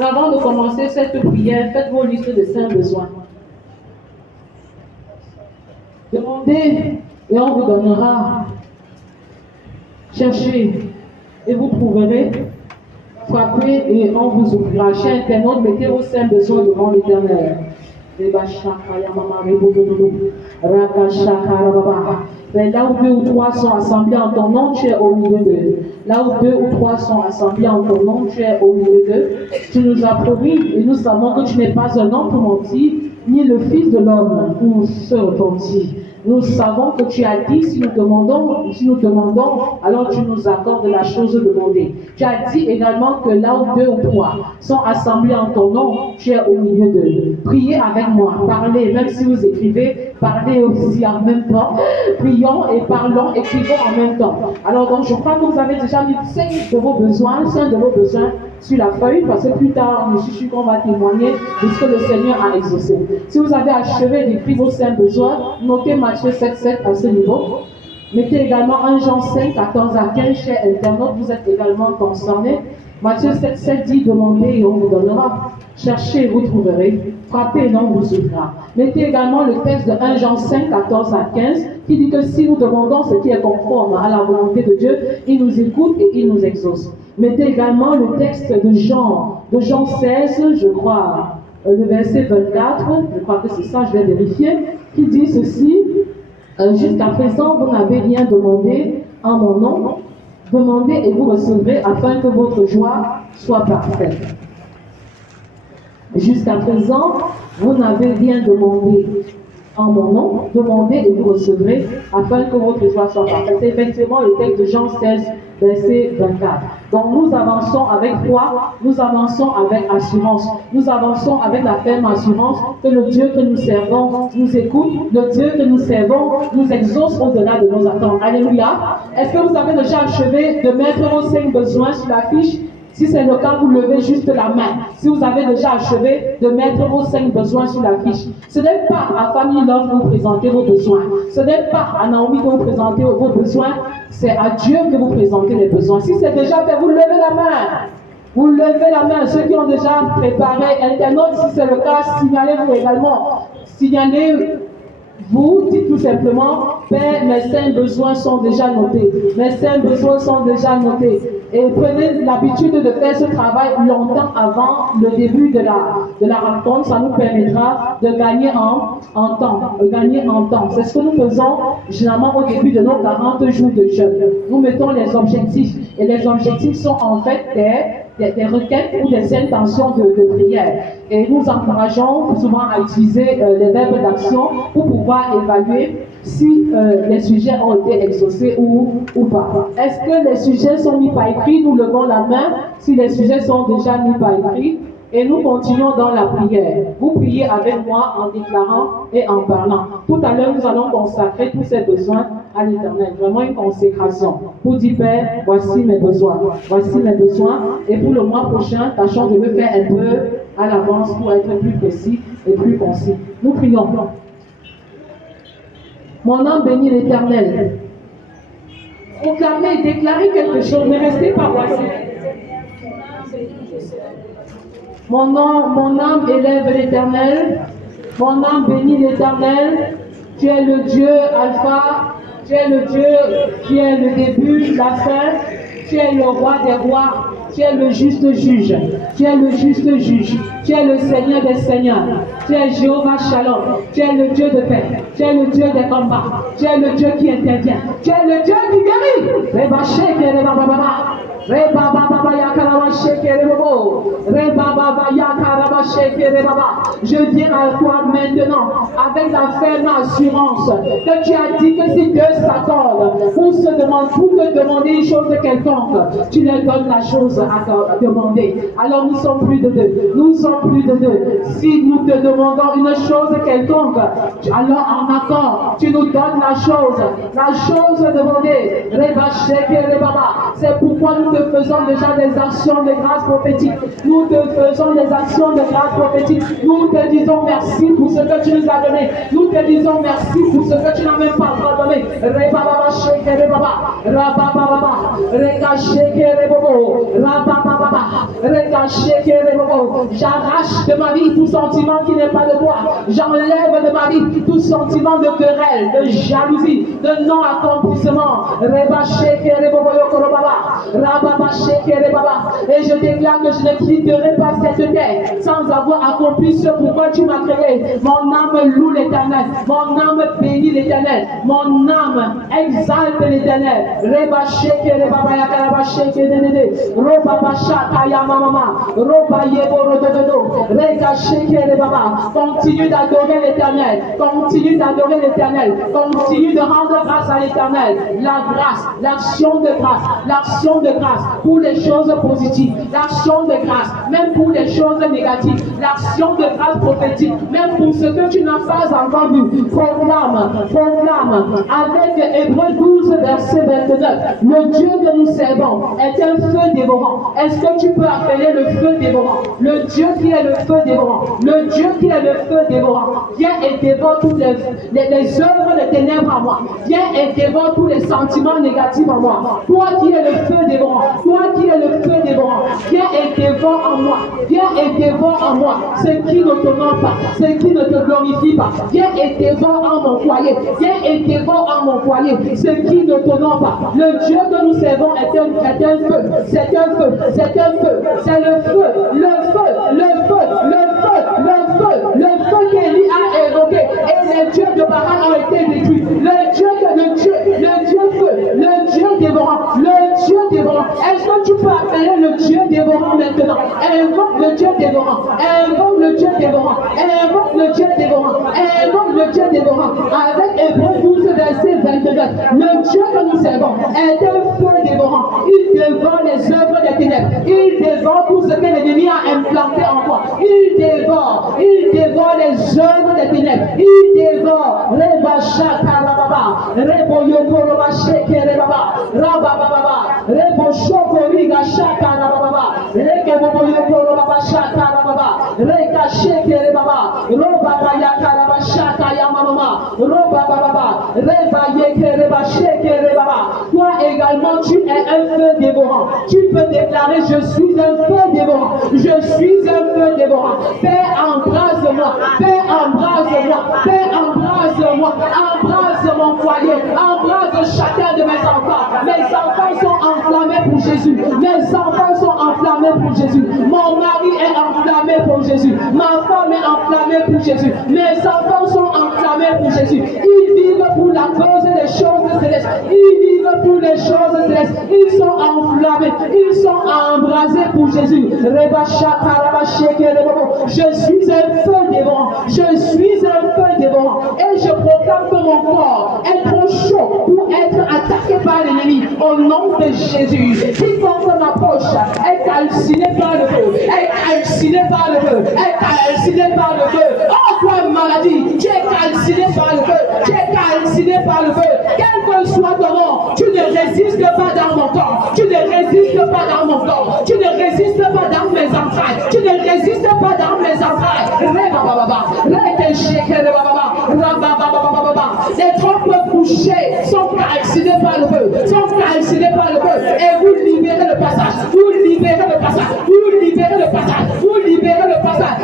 Avant de commencer cette prière, faites vos listes de saints besoins. Demandez et on vous donnera. Cherchez et vous trouverez. Frappez et on vous ouvrira. Chers internautes, mettez vos saints besoins devant l'Éternel. Mais là où 2 ou 3 sont assemblés en ton nom, tu es au milieu d'eux. Là où 2 ou 3 sont assemblés en ton nom, tu es au milieu d'eux. Tu nous as promis et nous savons que tu n'es pas un homme pour mentir, ni le Fils de l'homme pour se repentir. Nous savons que tu as dit, si nous demandons, alors tu nous accordes la chose demandée. Tu as dit également que là où 2 ou 3 sont assemblés en ton nom, tu es au milieu d'eux. Priez avec moi, parlez, même si vous écrivez, parlez aussi en même temps. Prions et parlons, écrivons en même temps. Alors donc je crois que vous avez déjà mis 5 de vos besoins, sur la feuille, parce que plus tard, je suis sûr qu'on va témoigner de ce que le Seigneur a exaucé. Si vous avez achevé d'écrire vos 5 besoins, notez Matthieu 7,7 à ce niveau. Mettez également 1 Jean 5, 14 à 15, chers internautes, vous êtes également concernés. Matthieu 7,7 dit, demandez et on vous donnera. Cherchez et vous trouverez. Frappez et on vous ouvrira. Mettez également le texte de 1 Jean 5, 14 à 15, qui dit que si nous demandons ce qui est conforme à la volonté de Dieu, il nous écoute et il nous exauce. Mettez également le texte de Jean 16, je crois, le verset 24, je crois que c'est ça, je vais vérifier, qui dit ceci, jusqu'à présent, vous n'avez rien demandé en mon nom, demandez et vous recevrez afin que votre joie soit parfaite. Jusqu'à présent, vous n'avez rien demandé en mon nom, demandez et vous recevrez afin que votre joie soit parfaite. C'est effectivement le texte de Jean 16, verset 24. Donc nous avançons avec foi, nous avançons avec assurance, nous avançons avec la ferme assurance que le Dieu que nous servons nous écoute, le Dieu que nous servons nous exauce au-delà de nos attentes. Alléluia. Est-ce que vous avez déjà achevé de mettre vos 5 besoins sur la fiche? Si c'est le cas, vous levez juste la main. Si vous avez déjà achevé de mettre vos 5 besoins sur la fiche. Ce n'est pas à Family Love que vous présentez vos besoins. Ce n'est pas à Naomi que vous présentez vos besoins. C'est à Dieu que vous présentez les besoins. Si c'est déjà fait, vous levez la main. Vous levez la main. Ceux qui ont déjà préparé internautes, si c'est le cas, signalez-vous également. Signalez-vous, dites tout simplement, Père, mes 5 besoins sont déjà notés. Mes 5 besoins sont déjà notés. Et prenez l'habitude de faire ce travail longtemps avant le début de la rencontre. Ça nous permettra de gagner en temps. C'est ce que nous faisons généralement au début de nos 40 jours de jeûne. Nous mettons les objectifs. Et les objectifs sont en fait des requêtes ou des intentions de prière. Et nous encourageons souvent à utiliser les verbes d'action pour pouvoir évaluer si les sujets ont été exaucés ou pas. Est-ce que les sujets sont mis par écrit? Nous levons la main si les sujets sont déjà mis par écrit. Et nous continuons dans la prière. Vous priez avec moi en déclarant et en parlant. Tout à l'heure, nous allons consacrer tous ces besoins à l'Éternel. Vraiment une consécration. Pour dire, Père, voici mes besoins. Voici mes besoins. Et pour le mois prochain, tâchons de le faire un peu à l'avance pour être plus précis et plus concis. Nous prions. Mon âme bénit l'Éternel. Proclamez et déclarez quelque chose. Ne restez pas voici. Mon âme élève l'Éternel. Mon âme bénit l'Éternel. Tu es le Dieu Alpha. Tu es le Dieu qui est le début, la fin. Tu es le roi des rois. Tu es le juste juge. Tu es le juste juge. Tu es le Seigneur des seigneurs. Tu es Jéhovah Shalom. Tu es le Dieu de paix. Tu es le Dieu des combats. Tu es le Dieu qui intervient. Tu es le Dieu qui guérit. Je viens à toi maintenant avec la ferme assurance que tu as dit que si Dieu s'accorde pour te demander une chose quelconque, tu leur donnes la chose à demander. Alors nous sommes plus de 2. Nous sommes plus de 2. Si nous te demandons une chose quelconque, alors en accord, tu nous donnes la chose demandée. C'est pourquoi nous te faisons déjà des actions de grâce prophétique. Nous te faisons des actions de grâce prophétique. Nous te disons merci pour ce que tu nous as donné. Nous te disons merci pour ce que tu n'as même pas donné. J'arrache de ma vie tout sentiment qui n'est pas de toi. J'enlève de ma vie tout sentiment de querelle, de jalousie, de non-accomplissement. Et je déclare que je ne quitterai pas cette terre sans avoir accompli ce pourquoi tu m'as créé. Mon âme loue l'Éternel, mon âme bénit l'Éternel, mon âme exalte l'Éternel. Continue d'adorer l'Éternel, continue d'adorer l'Éternel, continue de rendre grâce à l'Éternel. La grâce, l'action de grâce pour les choses positives, l'action de grâce même pour les choses négatives, l'action de grâce prophétique même pour ce que tu n'as pas encore vu. Proclame avec Hébreux 12 verset 29. Le Dieu que nous servons est un feu dévorant. Est-ce que tu peux appeler le feu dévorant? Le Dieu qui est le feu dévorant, le Dieu qui est le feu dévorant. Viens et dévore toutes les œuvres de ténèbres en moi. Viens et dévore tous les sentiments négatifs en moi. Toi qui es le feu dévorant, toi qui es le feu dévorant, viens et dévore en moi. Viens et dévore en moi ce qui ne t'honore pas, ce qui ne te glorifie pas. Viens et dévore en mon foyer. Viens et dévore en mon foyer ce qui ne t'honore pas. Le Dieu que nous servons est un feu. C'est un feu. C'est un feu. C'est le feu. Le feu. Le feu. Le feu. Le feu. Le feu qu'Élie a évoqué. Et les dieux de Baal ont été détruits. Le Dieu feu. Le Dieu dévorant. Le Dieu dévorant. Est-ce que tu peux appeler le Dieu dévorant maintenant? Invoque le Dieu dévorant. Invoque le Dieu dévorant. Invoque le Dieu dévorant. Invoque le Dieu dévorant. Avec Hébreux 12 verset 29. Le Dieu que nous servons est un feu dévorant. Il dévore les œuvres des ténèbres. Il dévore tout ce que l'ennemi a implanté en toi. Il dévore les œuvres des ténèbres. Il dévore Reba Shaka Rababa, Rebo Yoko Roba Sheke Rebaba, Rababa, Rebo Shoko Riga Shaka Rababa, Reke Bobo Yoko Roba Shaka Rababa, Reka Sheke Rebaba, Roba Yaka Raba Shaka Yamama, Roba Baba, Reba Yeke Reba Sheke Rebaba. Toi également, tu es un feu dévorant. Tu peux déclarer: je suis un feu dévorant. Je suis un feu dévorant. Père, embrase-moi. Père, embrase-moi. Père, embrase-moi. Embrase mon foyer. Embrase chacun de mes enfants. Mes enfants sont enflammés pour Jésus. Mes enfants sont enflammés pour Jésus. Mon mari est enflammé pour Jésus. Ma femme est enflammée pour Jésus. Mes enfants sont enflammés pour Jésus. Ils vivent pour la cause des choses célestes. Ils vivent pour les choses célestes. Ils sont enflammés. Ils sont embrasés pour Jésus. Je suis un feu dévorant. Je suis un feu dévorant. Et je proclame que mon corps est trop chaud pour être attaqué par l'ennemi. Au nom de Jésus. Quiconque m'approche est calciné par le feu. Est calciné par le feu. Est calciné par le feu. Oh, toi, maladie, tu es calciné par le feu. Tu es calciné par le feu. Quel que soit ton nom, tu ne résistes pas dans mon corps. Tu ne résistes pas dans mon corps. Tu ne résistes pas dans mes entrailles. Tu ne résistes pas dans mes entrailles. Les trompes couchées sont calcinées par le feu. Sont calcinées par le feu. Et vous libérez le passage. Vous libérez le passage. Vous libérez le passage. Vous libérez le passage.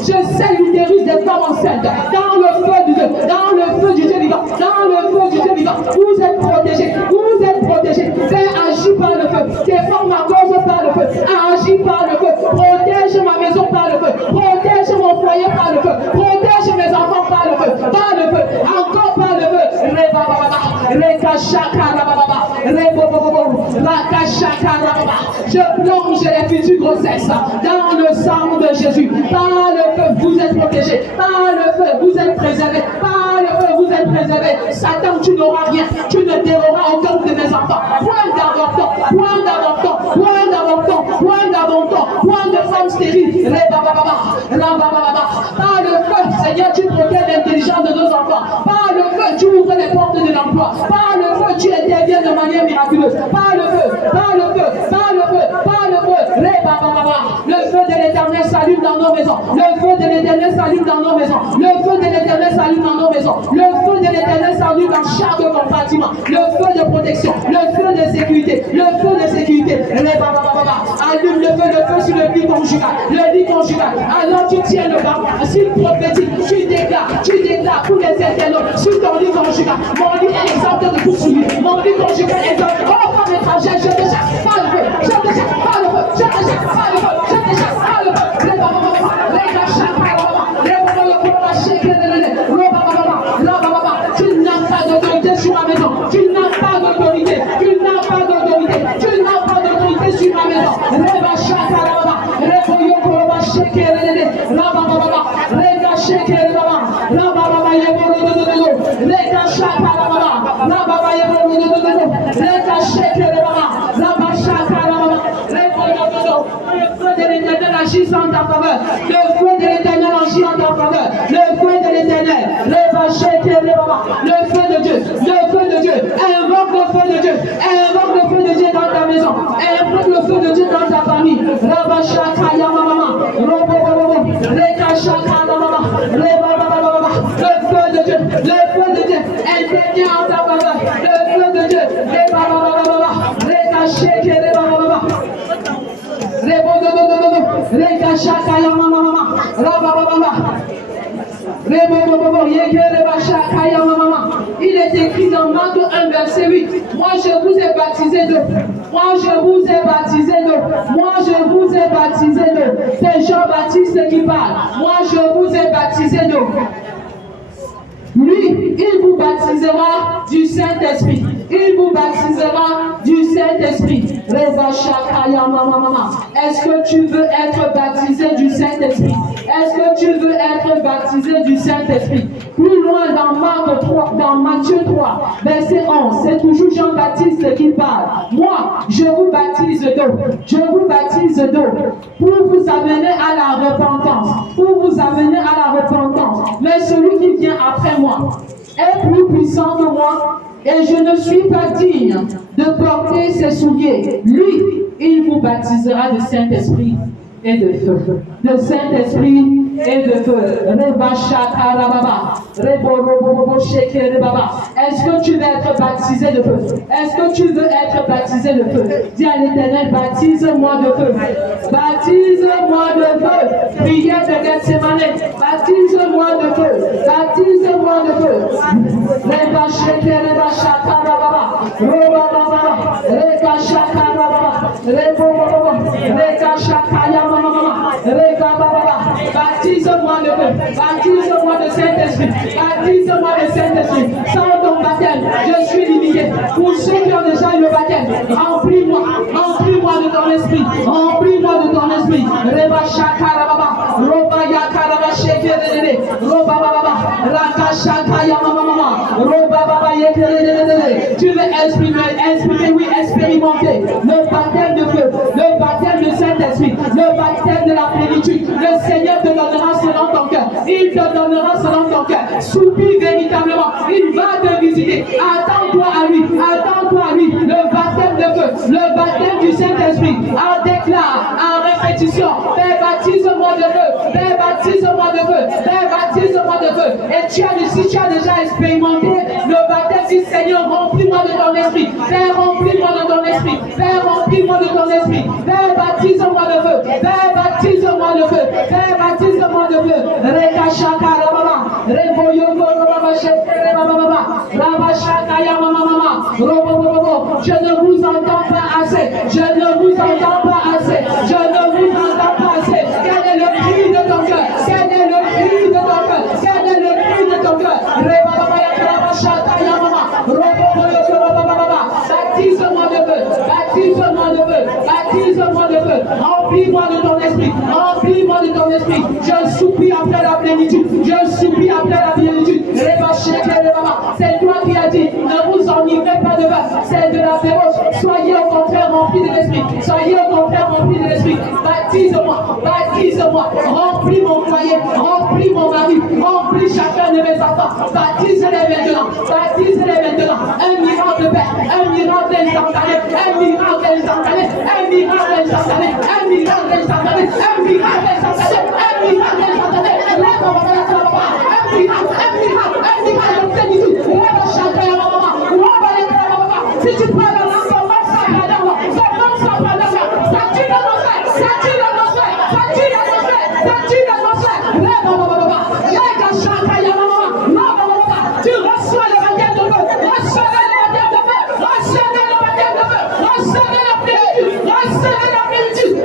Je sais l'utérus des femmes enceintes. Dans le feu du Dieu. Dans le feu du Dieu vivant. Dans le feu du Dieu vivant. Vous êtes protégés. Vous êtes protégés. Père, agis par le feu. Défends ma cause par le feu. Agis par le feu. Protège ma maison par le feu. Protège mon foyer par le feu. Protège mes enfants par le feu. Par le feu. Encore par le feu. Je plonge les futures grossesses dans le sang de Jésus. Par le feu, vous êtes protégés. Par le feu, vous êtes préservés. Par le feu, vous êtes préservés. Satan, tu n'auras rien. Tu ne dérogeras aucun de mes enfants. Point d'avortement. Point d'avortement. Point d'avortement. Point d'avortement. Point de femme stérile. Par le feu, Seigneur, tu protèges l'intelligence de nos enfants. Par le feu, tu ouvres les portes de l'emploi. Par le feu, tu interviens de manière miraculeuse. Par le feu, par le feu, par le feu, par le feu. Le feu de l'éternel l'éternel s'allume dans nos maisons. Le feu de l'éternel s'allume dans nos maisons. Le feu de l'éternel s'allume dans nos maisons. Le feu de l'éternel s'allume dans chaque compartiment. Le feu de protection. Le feu de sécurité. Le feu de sécurité. Allume le feu sur le lit conjugal. Le lit conjugal. Alors tu tiens le banc. S'il prophétique, tu déclares pour les internautes sur ton lit conjugal. Mon lit est exempt de tout souillure. Mon lit conjugal est exempt. Oh, femme étrangère, je te chasse pas le feu. Je te chasse pas le feu. Je te chasse pas le feu. Je te chasse pas le feu. Tu n'as pas d'autorité sur ma maison. Tu n'as pas d'autorité. Tu n'as pas d'autorité. Tu n'as pas d'autorité sur ma maison. Reba shakaraba. Reba yokoroba shekerele. Raba baba. Rega shekerele baba. Raba baba yeboro. Rega shakaraba. Raba baba yeboro. Rega shekerele baba. Raba shakaraba. Le feu de l'éternel agit en ta faveur. Le feu de l'éternel agit en ta faveur. Le feu de l'éternel. Le feu de Dieu. Le feu de Dieu. Invoque le feu de Dieu. Invoque le feu de Dieu dans ta maison. Invoque le feu de Dieu dans ta famille. Rabashaka Yamama. Robo. Rekashaka Yamama. Rebaba. Le feu de Dieu. Le feu de Dieu. Intervient en ta faveur. Le feu de Dieu. Rebaba. Rekasheke Rebaba. Rekashaka Yamama. Rababa. Il est écrit dans Marc 1, verset 8. Moi je vous ai baptisé d'eau. Moi je vous ai baptisé d'eau. Moi je vous ai baptisé d'eau. C'est Jean-Baptiste qui parle. Moi je vous ai baptisé d'eau. Lui, il vous baptisera du Saint-Esprit. Il vous baptisera du Saint-Esprit. Est-ce que tu veux être baptisé du Saint-Esprit? Est-ce que tu veux être baptisé du Saint-Esprit? Plus loin dans Matthieu 3, verset 11, c'est toujours Jean-Baptiste qui parle. Moi, je vous baptise d'eau. Je vous baptise d'eau pour vous amener à la repentance. Pour vous amener à la repentance. Mais celui qui vient après moi est plus puissant que moi et je ne suis pas digne de porter ses souliers. Lui, il vous baptisera de Saint-Esprit et de feu. De Saint-Esprit et de feu. Est-ce que tu veux être baptisé de feu? Est-ce que tu veux être baptisé de feu? Dis à l'Éternel, baptise-moi de feu. Baptise-moi de feu. Prière de Gethsemane. Baptise-moi de feu. Baptise-moi de feu. Baptise-moi de feu. Baptise-moi de Saint-Esprit. Baptise-moi de Saint-Esprit. Sans ton baptême, je suis limité. Pour ceux qui ont déjà eu le baptême, remplis-moi. Remplis-moi de ton esprit. Remplis-moi de ton esprit. Reba shakarababa. Roba yakaraba shekerele. Roba baba. Raka shakaya mama. Roba baba yekerele. Tu veux exprimer, oui, expérimenter le baptême de feu, le baptême de Saint-Esprit, le baptême de la plénitude. Le Seigneur te donnera selon ton cœur. Il te donnera selon ton cœur. Soupire véritablement. Il va te visiter. Attends-toi à lui. Attends-toi à lui. Le baptême de feu, le baptême du Saint-Esprit. En déclare, en répétition. Père, baptise-moi de feu. Père, baptise-moi de feu. Père, baptise-moi de feu. Et si tu as déjà expérimenté le baptême du Seigneur, remplis-moi de ton esprit. Père, remplis-moi de ton esprit. Père, remplis-moi de ton esprit. Père, baptise-moi de feu. Père, baptise-moi de feu. Père, baptise-moi de feu. Rekashaka rababa. Reboyoko rababa shekere rababa. Rabashaka yamama. Robobobo. Je ne vous entends pas assez. Je ne vous entends pas assez. Je ne vous entends pas assez. Quel est le cri de ton cœur? Quel est le cri de ton cœur? Quel est le cri de ton cœur? Rebaba yakarabashaka yamama. Robobobo rababa. Baptise-moi de feu. Baptise-moi de feu. Baptise-moi de feu. Remplis-moi de ton esprit. Remplis-moi de ton esprit. Je soupire après la plénitude. Je soupire après la plénitude. C'est toi qui as dit, ne vous enivrez pas de vin. C'est de la féroce. Soyez au contraire remplis de l'esprit. Soyez au contraire remplis de l'esprit. Baptise-moi. Baptise-moi. Remplis mon foyer. Remplis mon mari. Remplis chacun de mes enfants. Baptise-les maintenant. Baptise-les maintenant. Un miracle de paix. Un miracle instantané. Un miracle instantané. Un miracle instantané. Un miracle instantané. Si tu prends la langue, ça monte sans pardon, ça monte sans pardon, ça tue l'atmosphère, ça tue l'atmosphère, ça tue l'atmosphère, ça tue l'atmosphère. Tu reçois le baptême de feu, recevez le baptême de feu, recevez le baptême de feu, recevez la plénitude, recevez la plénitude.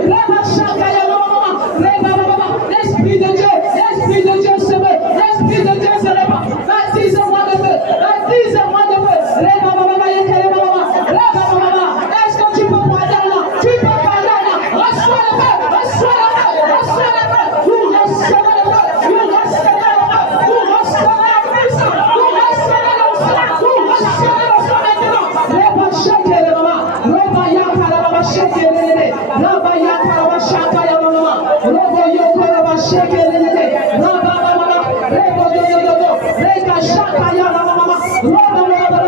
L'Esprit de Dieu se met, l'Esprit de Dieu se répand. Baptise-moi de feu, baptise-moi de feu. Est-ce que tu peux parler là? Tu peux parler là. Reçois le feu, reçois le feu, reçois le feu. Vous recevez le feu, vous recevez le feu, vous recevez la puissance, vous recevez l'onction, vous recevez l'onction maintenant. Reba shake le mama, reba yaka la mama shake le nene, reba yaka la mama shaka ya mama, reba yoko la mama shake le nene, reba mama, reba do do do do, reba shaka ya mama, reba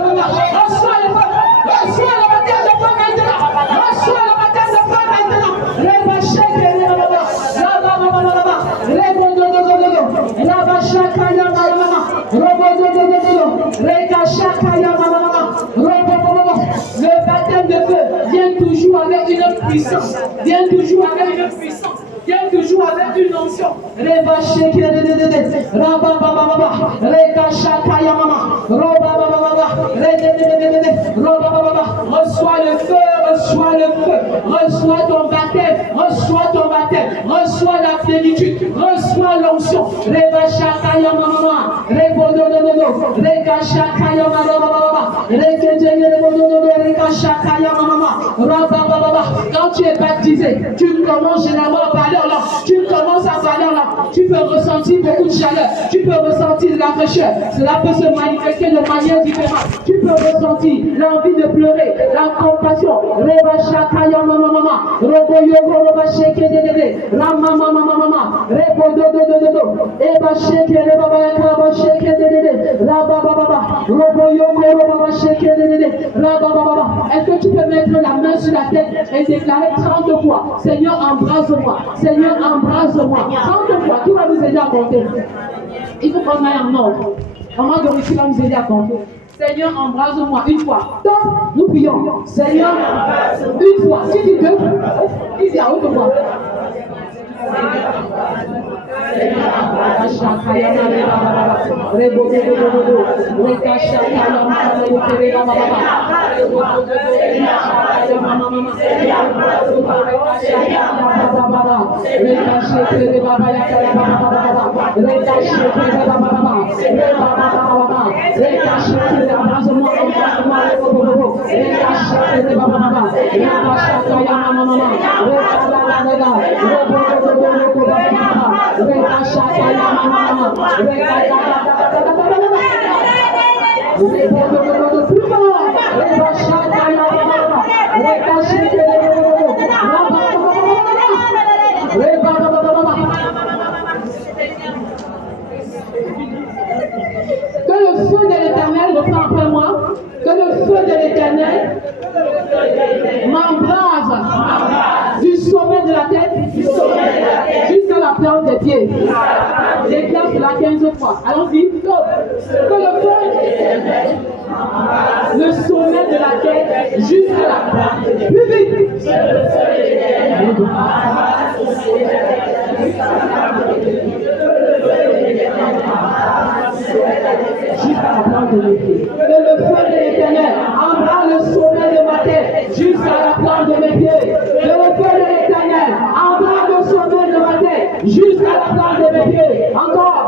mama, reçois le feu, reçois le baptême de feu maintenant, reçois le baptême de feu maintenant, reba shake le mama, reba mama, reba do do do do, reba shaka ya mama, reba do do do do, reba shaka ya mama, reba mama. Le baptême de feu vient toujours avec une puissance, vient toujours avec une puissance, vient toujours avec une onction. Reba shake le raba baba, reba shaka ya mama, roba baba, roba baba. Reçois le feu, reçois le feu, reçois ton baptême, reçois ton baptême, reçois la plénitude, reçois l'onction. Reba shaka ya mama, reba do do do, reba shaka ya mama, reba shaka ya mama, roba baba. Quand tu es baptisé, tu commences généralement à parler en langue, tu commences à parler en langue, tu peux ressentir beaucoup de chaleur, tu peux ressentir de la fraîcheur, cela peut se manifester de manière différente, tu peux ressentir l'envie de pleurer, la compassion, reba shaka ya mama, robo yoko roba shake de rama mama, rebo do, eba shake reba baba shake de raba baba, robo yoko roba shake de raba baba. Est-ce que tu peux mettre la main sur la tête et déclarer 30 fois, Seigneur embrase-moi, Seigneur embrase-moi, 30 fois, qui va nous aider à compter? Il faut qu'on aille en ordre. Maman Dorothy va nous aider à compter. Seigneur, embrase-moi une fois. Donc, nous prions. Seigneur, une fois. Si tu deux, dis à haute voix. Que le feu de l'Éternel, reprends après moi, que le feu de l'Éternel m'embrase du sommet de la tête jusqu'à la plante des pieds. Déclare cela 15 fois. Allons-y. Que le feu, le sommet de la tête jusqu'à la plante. Plus vite. Jusqu'à la plante de mes pieds. Que le feu de l'Éternel embrase le sommet de ma tête jusqu'à la plante de mes pieds. Que le feu de l'Éternel embrase le sommet de ma tête jusqu'à la plante de mes pieds. Encore.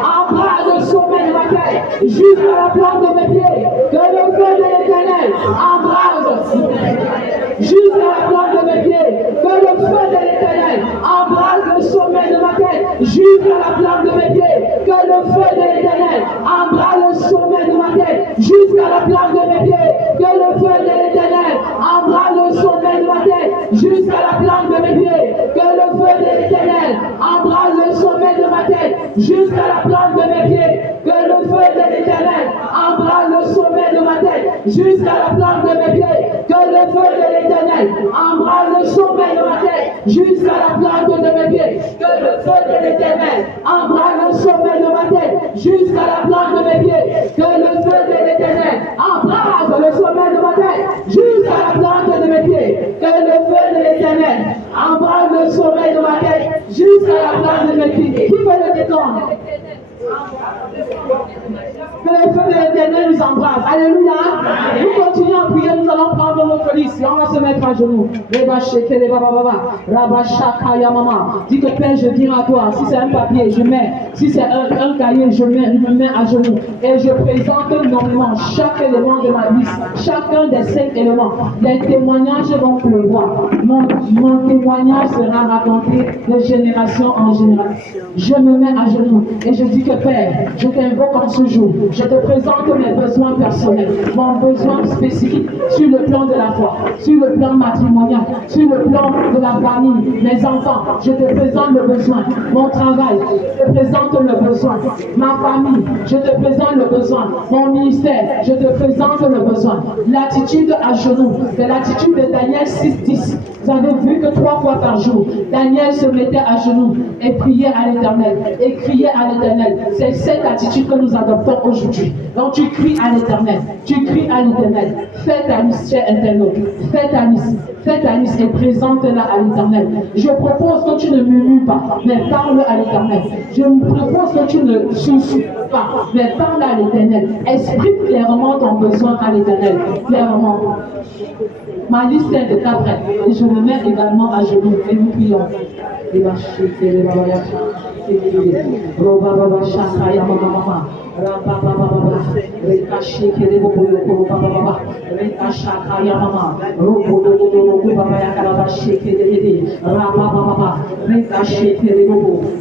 Embrase le sommet de ma tête jusqu'à la plante de mes pieds. Que le feu de l'Éternel embrase jusqu'à la plante de mes pieds. Que le feu de l'Éternel embrase le sommet de ma tête jusqu'à la plante de mes pieds. Que le feu de l'Éternel embrase le sommet de ma tête jusqu'à la plante de mes pieds. Que le feu de l'Éternel embrase le sommet de ma tête jusqu'à la plante de mes pieds. Que le feu de l'Éternel embrase le sommet de ma tête jusqu'à la plante de mes pieds. Que le feu de l'Éternel embrase le sommet de ma tête jusqu'à la plante de mes pieds. Que le feu de l'Éternel embrase le sommet de ma tête jusqu'à la jusqu'à la place de mes pieds. Qui peut le détendre? Que le feu de l'Éternel nous embrasse. Alléluia. Nous continuons à prier, nous allons prendre notre liste et on va se mettre à genoux. Dis que Père, je dirai à toi, si c'est un papier, je mets, si c'est un cahier, je me mets à genoux. Et je présente nommément chaque élément de ma liste, chacun des 5 éléments. Les témoignages vont pleuvoir. Mon témoignage sera raconté de génération en génération. Je me mets à genoux et je dis que Père, je t'invoque en ce jour. Je te présente mes besoins personnels, mon besoin spécifique sur le plan de la foi, sur le plan matrimonial, sur le plan de la famille, mes enfants. Je te présente le besoin, mon travail, je te présente le besoin, ma famille, je te présente le besoin, mon ministère, je te présente le besoin. L'attitude à genoux, c'est l'attitude de Daniel 6:10. Vous avez vu que 3 fois par jour, Daniel se mettait à genoux et priait à l'Éternel, et criait à l'Éternel. C'est cette attitude que nous adoptons aujourd'hui. Donc tu cries à l'Éternel, tu cries à l'Éternel. Fais ta liste, cher internaute, fais ta liste et présente-la à l'Éternel. Je propose que tu ne murmures pas, mais parle à l'Éternel. Je me propose que tu ne souffles pas, mais parle à l'Éternel. Exprime clairement ton besoin à l'Éternel, clairement. Ma liste est déjà prête et je me mets également à genoux et nous prions.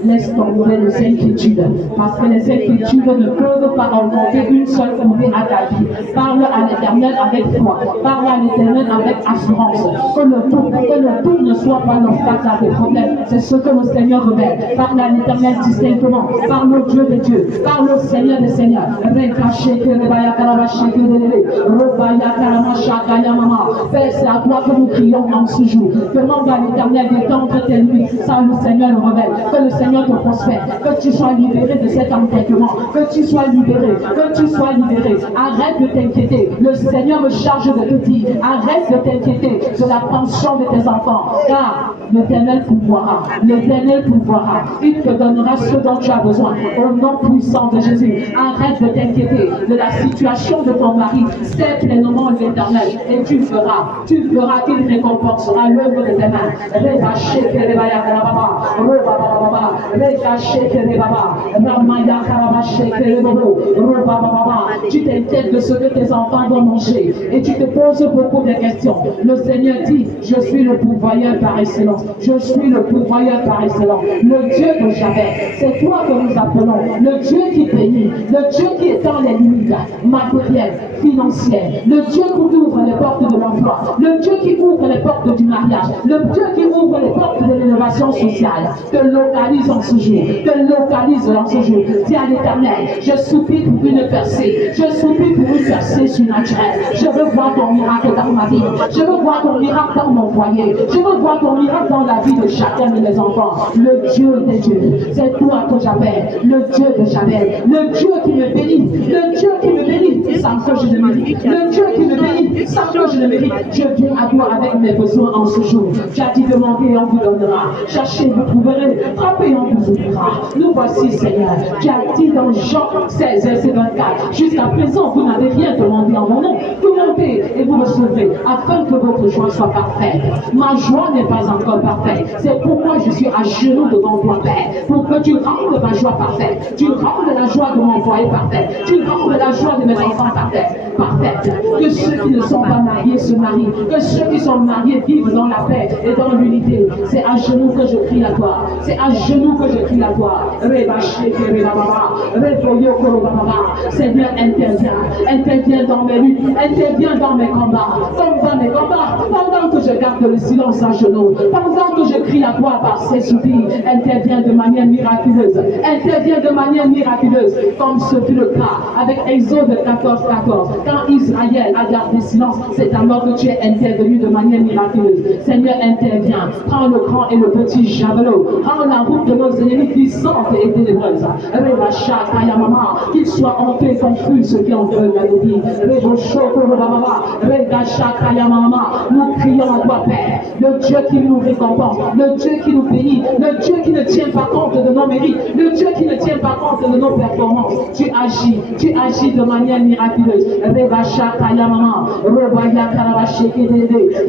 Laisse tomber les inquiétudes, parce que les inquiétudes ne peuvent pas augmenter une seule coulée à ta vie. Parle à l'Éternel avec foi, parle à l'Éternel avec assurance. Que le tout ne soit pas l'obstacle à tes problèmes. C'est ce que le Seigneur révèle. Parle à l'Éternel distinctement, parle au Dieu des dieux, parle au Seigneur des seigneurs. Père, c'est à toi que nous crions en ce jour. Demande à l'Éternel d'étendre tes nuits. Ça, le Seigneur le révèle. Que le Seigneur te prospère. Que tu sois libéré de cet entêtement. Que tu sois libéré. Que tu sois libéré. Arrête de t'inquiéter. Le Seigneur me charge de te dire. Arrête de t'inquiéter de la pension de tes enfants. Car l'Éternel pourvoira. L'Éternel pourvoira. Il te donnera ce dont tu as besoin. Au nom puissant de Jésus. Arrête de t'inquiéter de la situation de ton mari. C'est pleinement l'Éternel. Et tu feras qu'il récompensera l'œuvre de tes mains. Tu t'inquiètes de ce que tes enfants vont manger et tu te poses beaucoup de questions. Le Seigneur dit, je suis le pourvoyeur par excellence. Je suis le pourvoyeur par excellence. Le Dieu de Javel, c'est toi que nous appelons. Le Dieu qui bénit, le Dieu qui étend les limites matérielles, financières. Le Dieu qui ouvre les portes de l'emploi. Le Dieu qui ouvre les portes du mariage. Le Dieu qui ouvre les portes de l'innovation sociale. Te localise en ce jour. Te localise en ce jour. Dis à l'Éternel, je soupire pour une percée. Je soupire pour une percée surnaturelle. Je veux voir ton miracle dans ma vie. Je veux voir ton miracle dans mon foyer. Je veux voir ton miracle dans la vie de chacun de mes enfants. Le Dieu des dieux. C'est toi que j'appelle. Le Dieu de Javel. Le Dieu qui me bénit. Le Dieu qui me bénit sans que je ne mérite. Le Dieu qui me bénit sans que je ne mérite. Je viens à toi avec mes besoins en ce jour. Tu as dit demander et on vous donnera. Cherchez, vous trouverez. Frappez, on vous ouvrira. Nous voici, Seigneur. Tu as dit dans Jean 16, verset 24. Jusqu'à présent, vous n'avez rien demandé en mon nom. Demandez et vous recevrez afin que votre joie soit parfaite. Ma joie n'est pas encore parfaite. C'est pourquoi je suis à genoux devant toi, Père. Pour que tu rendes ma joie parfaite. Tu rendes la joie de mon foyer parfaite. Tu rendes la joie de mes enfants parfaite. Que ceux qui ne sont pas mariés se marient. Que ceux qui sont mariés vivent dans la paix et dans l'unité. C'est à genoux que je crie à toi. C'est à genoux que je crie à toi. Seigneur, interviens dans mes luttes, interviens dans mes combats, pendant que je garde le silence à genoux, pendant que je crie à toi par ces soupirs, interviens de manière miraculeuse, comme ce fut le cas avec Exode 14, quand Israël a gardé silence, c'est alors que tu es intervenu de manière miraculeuse. Seigneur, interviens, prends le grand et le petit javelot, rends la route de nos ennemis puissante et ténébreuse. Qu'ils soient honteux et confus ceux qui en veulent la vie. Nous crions à toi, Père, le Dieu qui nous récompense, le Dieu qui nous bénit, le Dieu qui ne tient pas pas compte de nos mérites, le Dieu qui ne tient pas compte de nos performances. Tu agis de manière miraculeuse.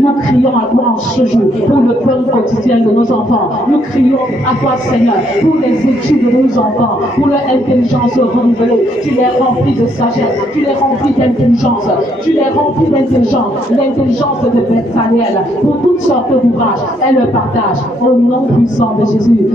Nous crions à toi en ce jour pour le pain quotidien de nos enfants. Nous crions à toi, Seigneur, pour les études de nos enfants, pour leur intelligence renouvelée. Tu les remplis de sagesse, tu les remplis d'intelligence, tu les remplis d'intelligence, l'intelligence de Bethsaël pour toutes sortes d'ouvrages. Elle le partage au nom puissant de Jésus.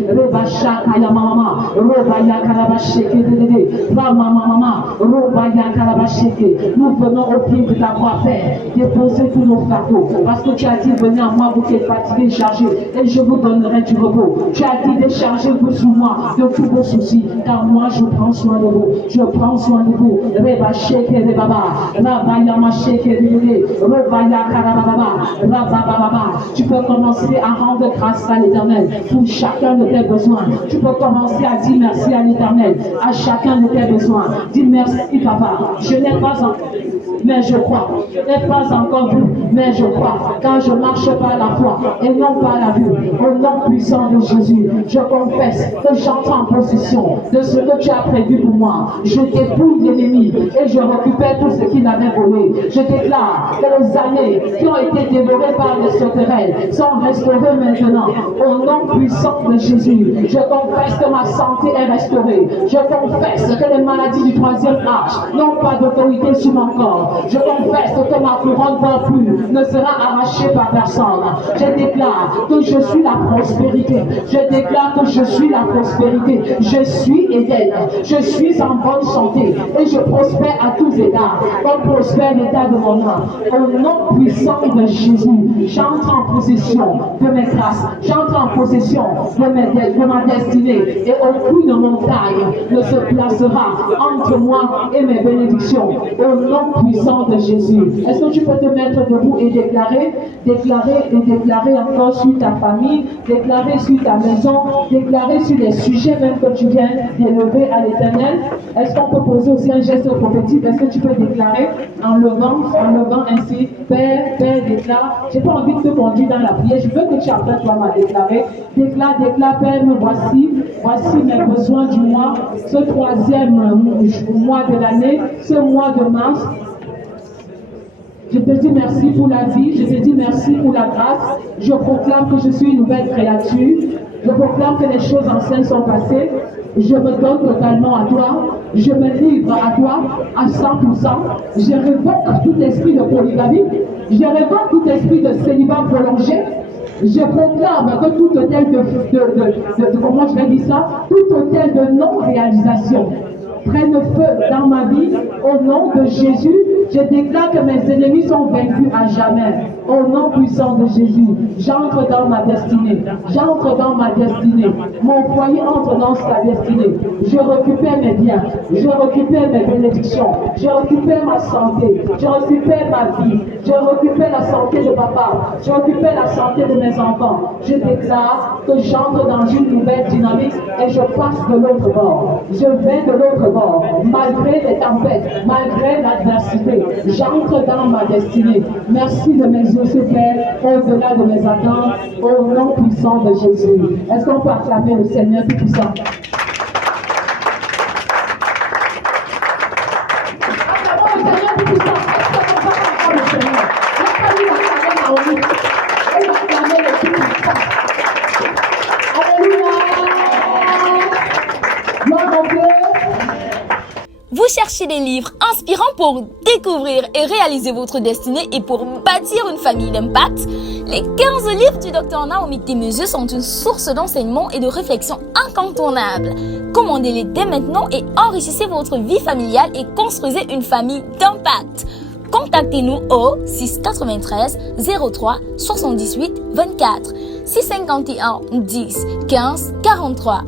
Nous venons au pied de ta croix, Père, déposer tous nos fardeaux, parce que tu as dit, venez à moi, vous qui êtes fatigués, chargés, et je vous donnerai du repos. Tu as dit, déchargez-vous sur moi de tous vos soucis, car moi je prends soin de vous. Je prends soin de vous. Reba sheke rebaba, rabaya masheke rebele, rebaya karababa, rabababa. Tu peux commencer à rendre grâce à l'Éternel pour chacun de tes besoins. Tu peux commencer à dire merci à l'Éternel, à chacun de tes besoins. Dis merci, Papa. Je n'ai pas encore, mais je crois. Je n'ai pas encore vu, mais je crois. Quand je marche par la foi et non par la vue, au nom puissant de Jésus, je confesse que j'entre en possession de ce que tu as prévu pour moi. Je dépouille l'ennemi et je récupère tout ce qu'il avait volé. Je déclare que les années qui ont été dévorées par les sauterelles sont restaurées maintenant. Au nom puissant de Jésus, je confesse que ma santé est restaurée. Je confesse que les maladies du troisième âge n'ont pas d'autorité sur mon corps. Je confesse que ma couronne purpure ne sera arrachée par personne. Je déclare que je suis la prospérité. Je déclare que je suis la prospérité. Je suis Éden. Je suis en bonne santé et je prospère à tous égards. Comme prospère l'état de mon âme. Au nom puissant de Jésus, j'entre en possession de mes grâces. J'entre en possession de ma destinée. Et aucune montagne ne se placera entre moi et mes bénédictions. Au nom puissant de Jésus. Est-ce que tu peux te mettre debout et déclarer encore sur ta famille, déclarer sur ta maison, déclarer sur les sujets même que tu viens d'élever à l'Éternel? Est-ce qu'on peut poser aussi un geste prophétique? Est-ce que tu peux déclarer en levant ainsi, Père, déclare. Je n'ai pas envie de te conduire dans la prière. Je veux que tu apprennes toi-même à déclarer. Déclare, Père, me voici mes besoins du mois, ce troisième mois de l'année, ce mois de mars. Je te dis merci pour la vie, je te dis merci pour la grâce. Je proclame que je suis une nouvelle créature. Je proclame que les choses anciennes sont passées. Je me donne totalement à toi. Je me livre à toi à 100%. Je révoque tout esprit de polygamie. Je révoque tout esprit de célibat prolongé. Je proclame que tout hôtel comment je vais dire ça, tout hôtel de non-réalisation prenne feu dans ma vie. Au nom de Jésus, je déclare que mes ennemis sont vaincus à jamais. Au nom puissant de Jésus, j'entre dans ma destinée. J'entre dans ma destinée. Mon foyer entre dans sa destinée. Je récupère mes biens. Je récupère mes bénédictions. Je récupère ma santé. Je récupère ma vie. Je récupère la santé de papa. Je récupère la santé de mes enfants. Je déclare que j'entre dans une nouvelle dynamique et je passe de l'autre bord. Je vais de l'autre bord. Malgré les tempêtes, malgré l'adversité, j'entre dans ma destinée. Merci de m'exaucer, Père, au-delà de mes attentes, au nom puissant de Jésus. Est-ce qu'on peut acclamer le Seigneur Tout-Puissant? Acclamons le Seigneur Tout-Puissant. Est-ce qu'on peut acclamer le Seigneur? Laisse-moi acclamer Naomi. Et acclamer le Tout-Puissant. Alléluia. Gloire au Dieu. Vous cherchez des livres inspirants pour découvrir et réaliser votre destinée et pour bâtir une famille d'impact? Les 15 livres du Dr Naomi Témézieux sont une source d'enseignement et de réflexion incontournable. Commandez-les dès maintenant et enrichissez votre vie familiale et construisez une famille d'impact. Contactez-nous au 693 03 78 24 651 10 15 43.